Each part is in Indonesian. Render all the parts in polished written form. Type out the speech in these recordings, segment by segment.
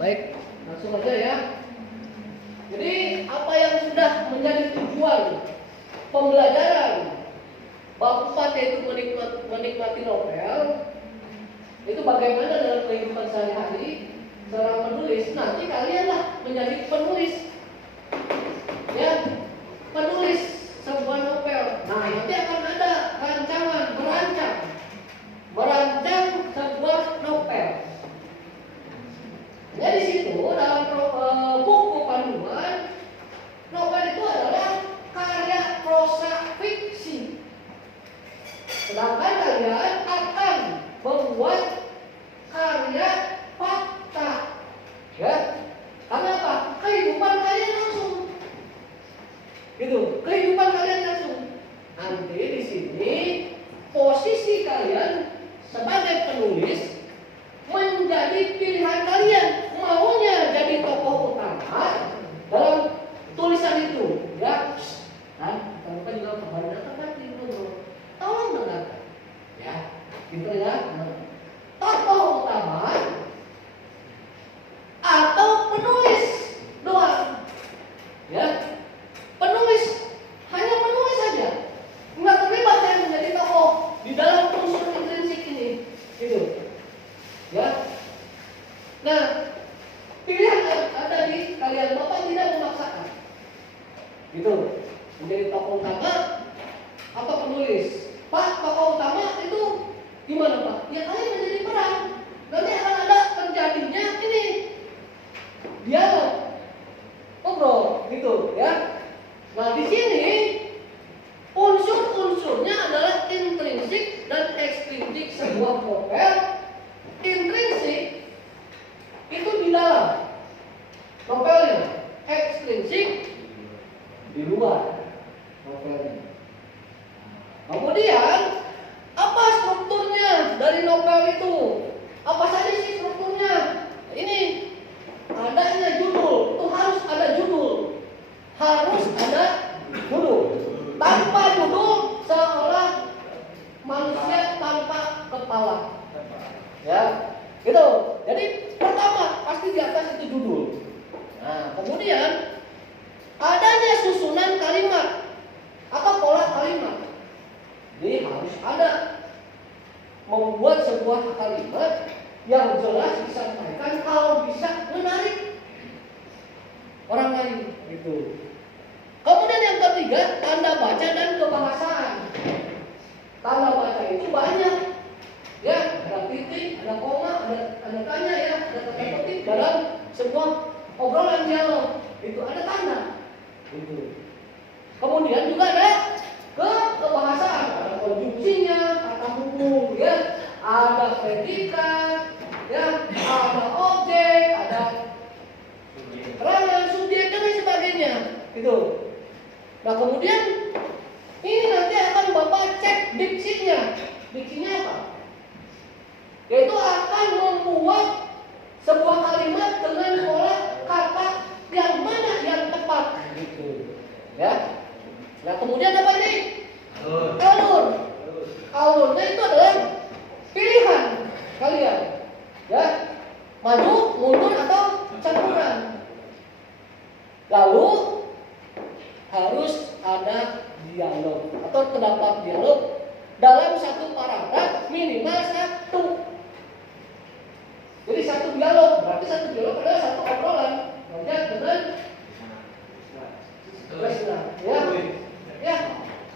Baik, langsung aja ya. Jadi apa yang sudah menjadi tujuan pembelajaran bab 4 yaitu menikmati novel, itu bagaimana dalam kehidupan sehari-hari seorang penulis. Nanti kalianlah menjadi penulis, ya, penulis sebuah novel. Nah, nanti akan ada rancangan merancang sebuah novel. Jadi di situ dalam buku panduan, novel itu adalah karya prosa fiksi. Sedangkan kalian akan membuat karya fakta, ya. Karena apa? Kehidupan kalian langsung, gitu. Kehidupan kalian langsung. Nanti di sini posisi kalian sebagai penulis menjadi pilihan kalian, maunya jadi tokoh utama dalam tulisan itu, ya. Nah, kita juga kembali datang dulu. Tolong dengarkan, ya, gitu ya. Tokoh utama atau penulis doang, ya. Penulis, hanya penulis saja, nggak terlibat yang menjadi tokoh di dalam unsur intrinsik ini, gitu. Ya, nah pilihan ada di kalian. Bapak tidak memaksakan, gitu, menjadi tokoh utama atau penulis. Pak, tokoh utama itu gimana Pak? Ya kalian menjadi peran. Nanti akan ada terjadinya ini dialog, ngobrol, gitu, ya. Nah di sini unsur-unsurnya adalah intrinsik dan ekstrinsik sebuah novel. Intrinsik itu di dalam novelnya, ekstrinsik di luar novelnya. Kemudian apa strukturnya dari novel itu? Apa saja sih strukturnya? Ini adanya judul, itu harus ada judul, harus ada judul. Tanpa judul seolah manusia tanpa kepala. Ya, gitu. Jadi pertama pasti di atas itu judul. Nah, kemudian adanya susunan kalimat atau pola kalimat. Jadi harus ada membuat sebuah kalimat yang jelas disampaikan, kalau bisa menarik orang lain, gitu. Kemudian yang ketiga, tanda baca dan kebahasaan. Tanda baca itu banyak. Ya, ada titik, ada koma, ada tanya, ya, ada kata petik dalam sebuah obrolan dialog. Itu ada tanda. Itu. Kemudian juga ada kebahasaan, ada konjungsinya, kata hukum, ya, ada predikat, ya, ada objek, ada keterangan subjek dan lain sebagainya. Itu. Nah kemudian ini nanti akan Bapak cek diksinya. Diksinya apa? Yaitu akan membuat sebuah kalimat dengan pola kata yang mana yang tepat, gitu, ya. Nah kemudian apa ini? Alur. Alurnya itu adalah pilihan kalian, ya, maju, mundur atau campuran. Lalu harus ada dialog atau terdapat dialog dalam satu paragraf, minimal satu. Jadi satu dialog, berarti satu dialog adalah satu obrolan dengan ya, ya,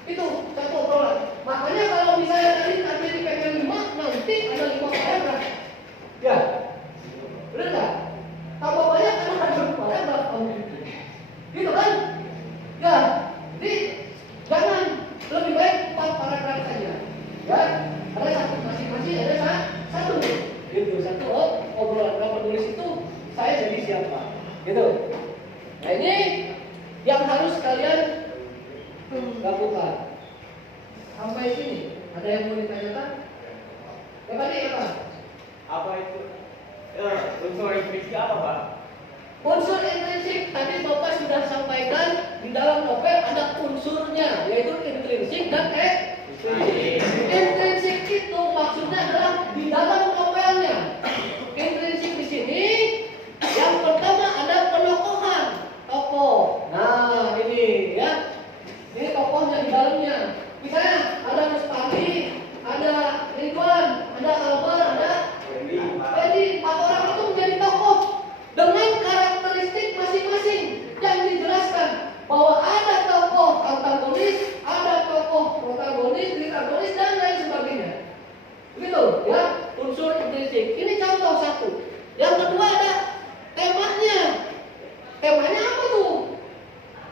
itu satu obrolan. Makanya kalau misalnya tadi di PPL 5, nanti ada 5 paragraf, ya, benar nggak? Tambah banyak karena ada 5 paragraf, gitu kan? Ya, jadi jangan, lebih baik 4 paragraf saja, ya. Ada satu masing-masing, ada satu. Gitu, satu obrolan. Kalau penulis itu saya jadi siapa, gitu. Nah ini yang harus kalian lakukan. Sampai sini ada yang mau ditanyakan? Ya tadi apa? Apa itu unsur intrinsik apa Pak? Unsur intrinsik tadi Bapak sudah sampaikan, di dalam novel ada unsurnya, yaitu intrinsik dan ekstrinsik. Intrinsik itu maksudnya adalah di dalam novelnya. Intrinsik di sini, ya, kedua ada temanya. Temanya apa tuh?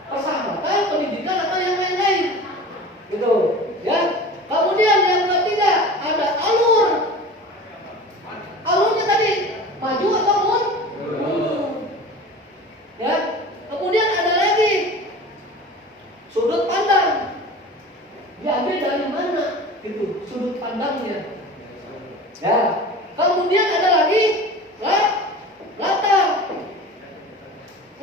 Persahabatan, pendidikan atau yang lain-lain. Gitu, ya. Kemudian yang ketiga ada alur. Alurnya tadi maju atau mundur. Ya. Kemudian ada lagi sudut pandang. Diambil dari mana? Itu sudut pandangnya. Ya. Kemudian ada lagi latar.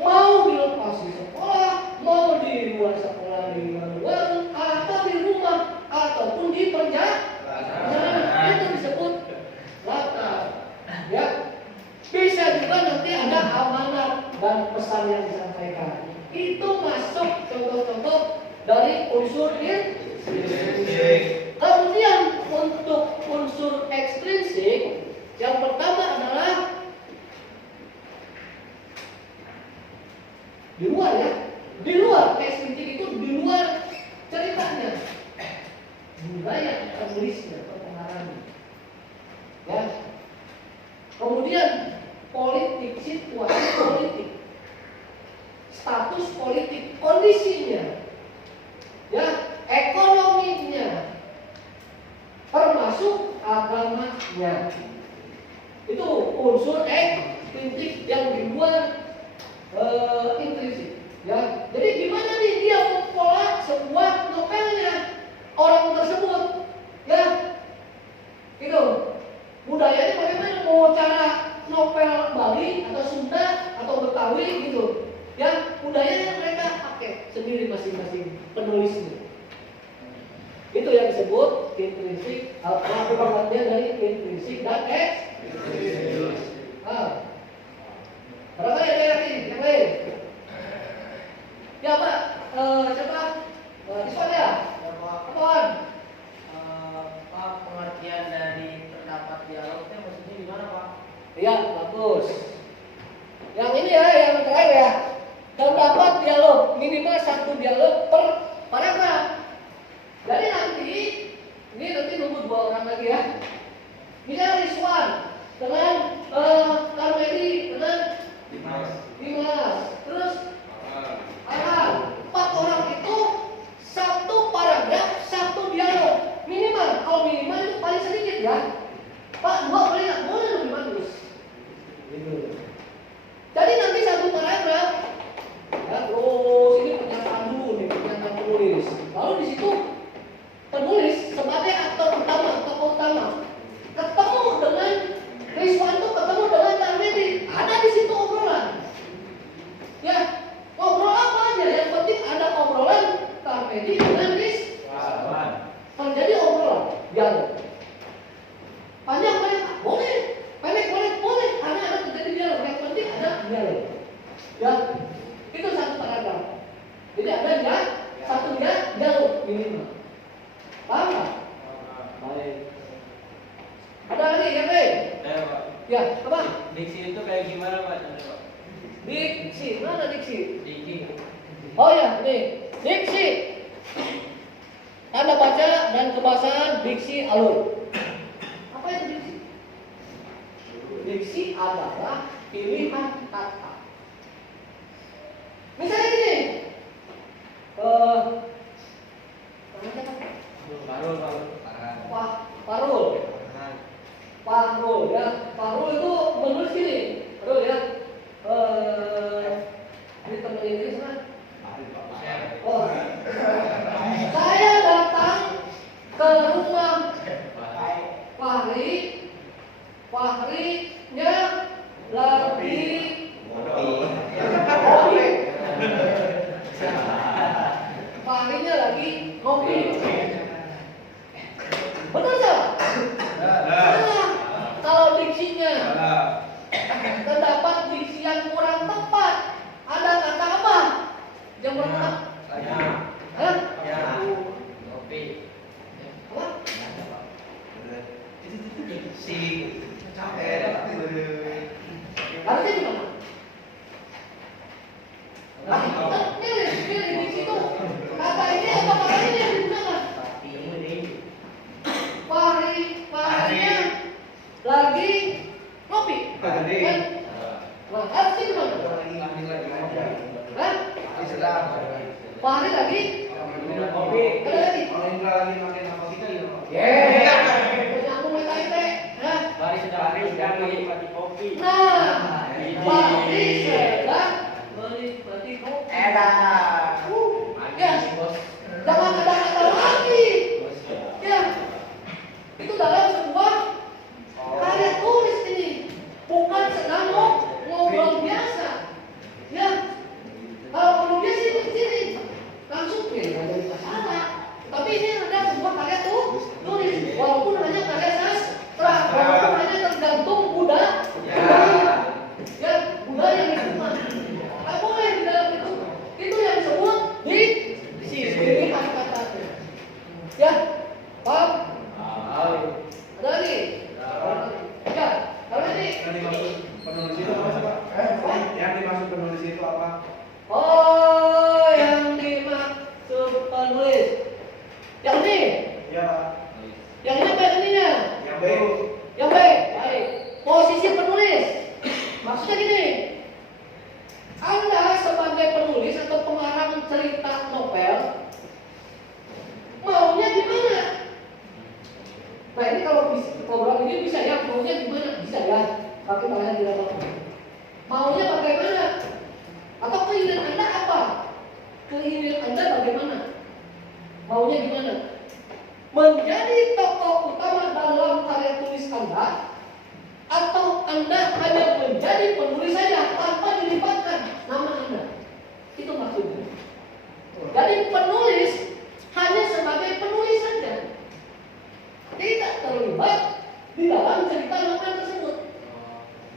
Mau dilepas di sekolah, mau di luar sekolah di luar, atau di rumah, ataupun di perjalanan, itu disebut latar. Ya, bisa juga nanti ada amanat dan pesan yang disampaikan. Itu masuk contoh-contoh dari unsur intrinsik. Kemudian untuk unsur ekstrinsik, yang pertama adalah di luar ya, di luar ekstrinsik itu di luar ceritanya, budaya penulisnya, pengarangnya. Ya. Kemudian politik, situasi politik, status politik, kondisinya, ya, ekonominya, termasuk agamanya. Itu unsur ekstrinsik yang di luar intrinsik. Ya, jadi gimana nih dia mempola sebuah novelnya orang tersebut, ya, gitu. Budayanya bagaimana? Mau cara novel Bali atau Sunda atau Betawi gitu, ya, budayanya mereka pakai sendiri masing-masing penulisnya. Itu yang disebut intrinsik. Aku pengertian dari intrinsik dan ekstrinsik. Barangkali ada yang lain? Ya Pak, siapa? Iswan ya? Apaan? Pak, pengertian dari terdapat dialognya maksudnya gimana Pak? Iya, bagus. Yang ini ya, yang terakhir ya. Terdapat dialog, minimal satu dialog per paragraf. Jadi nanti, ini nanti nunggu 2 orang lagi ya. Misalnya Iswan dengan Karmeli dengan Dimas, terus Ahan, 4 orang itu satu paragraf, satu dialog minimal. Kalau minimal itu paling sedikit ya. Pak, 2 boleh nggak? Boleh, lebih bagus. Gitu. Jadi nanti satu paragraf, ya, terus ini pernyataan dulu nih, pernyataan penulis. Lalu di situ penulis sebagai aktor utama, tokoh utama, ketemu dengan Riswanto, ketemu dengan Karmeli, ada di situ obrolan. Ya, ngobrol apa aja, yang penting ada obrolan Karmeli dengan Riswan. Terjadi obrolan, dialog. Panjang boleh, pendek boleh, karena ada terjadi dialog. Yang penting ada dialog. Ya, itu satu paragraf. Jadi ada ya, satu dialog minimal. Paham nggak? Baik. Ada lagi yang lain? Pak. Ya, apa? Diksi itu kayak gimana Pak? Diksi, mana diksi? Diksi. Oh ya, nih, diksi. Tanda baca dan kebahasaan diksi alur. Apa itu diksi? Diksi adalah pilihan kata. Misalnya gini, Parul ya. Parul itu menulis gini. Parul ya. Ini teman Inggris kan? Oh. Saya datang ke rumah Fahri. Fahrinya lagi ngopi. Fahrinya lagi ngopi. Benar salah? Salah. Kalau diksinya terdapat diksi yang kurang tepat, ada kata apa yang kurang tepat? Hah? Kopi. Apa? Harusnya gimana? Pilih diksi itu. Kata ini apa kata ini yang digunakan? Fahrinya lagi ngopi. Kan? Nah, harusnya gimana? Hah? Pak Hari lagi? Kopi. Ada lagi? Nyambung mereka itu. Hah? Hari sedang menikmati kopi. Nah, Pak Hari sedang menikmati kopi. Ya, jangan ada kata lagi. Ya, itu dalam sebuah karya tulis ini, bukan sedang ngobrol biasa. Ya, kalau ngobrol biasa itu di sini langsung ada masalah. Tapi ini ada sebuah karya tulis, walaupun hanya karya sastra, walaupun hanya tergantung budaya. Ya, budaya yang disebut. Tak boleh di dalam itu. Itu yang disebut di kata-kata. Ya, paham? Ada lagi? Ya, kalau ini. Oh, yang dimaksud penulis. Yang ini? Yang ini apa ininya? Yang B. Baik. Posisi penulis. Maksudnya gini. Anda sebagai penulis atau pengarang cerita novel maunya gimana? Nah ini kalau program ini bisa ya, maunya gimana? Bisa ya, tapi kalian tidak mau. Maunya bagaimana? Atau keinginan Anda apa? Keinginan Anda bagaimana? Maunya gimana? Menjadi tokoh utama dalam karya tulis Anda, atau Anda hanya menjadi penulis saja tanpa dilibatkan nama Anda? Itu maksudnya. Jadi penulis hanya sebagai penulis saja, tidak terlibat di dalam cerita novel tersebut.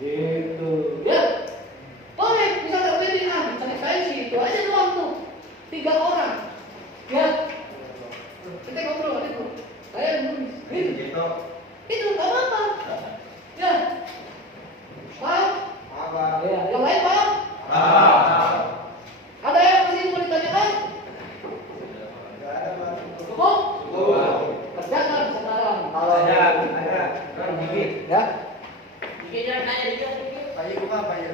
Gitu. Ya, boleh misalnya pilih diceritain sih itu aja doang tuh 3 orang. Ya, kita ngobrol itu. Saya nulis. Gitu. Itu nggak apa-apa. Ya, paham? Ya, yang lain paham? Ada yang masih mau ditanyakan? Cukup? Kerjakan sekarang. Kalau Ada. Kan dikit. ya. Dikit jangan tanya dikit. Pak Yu,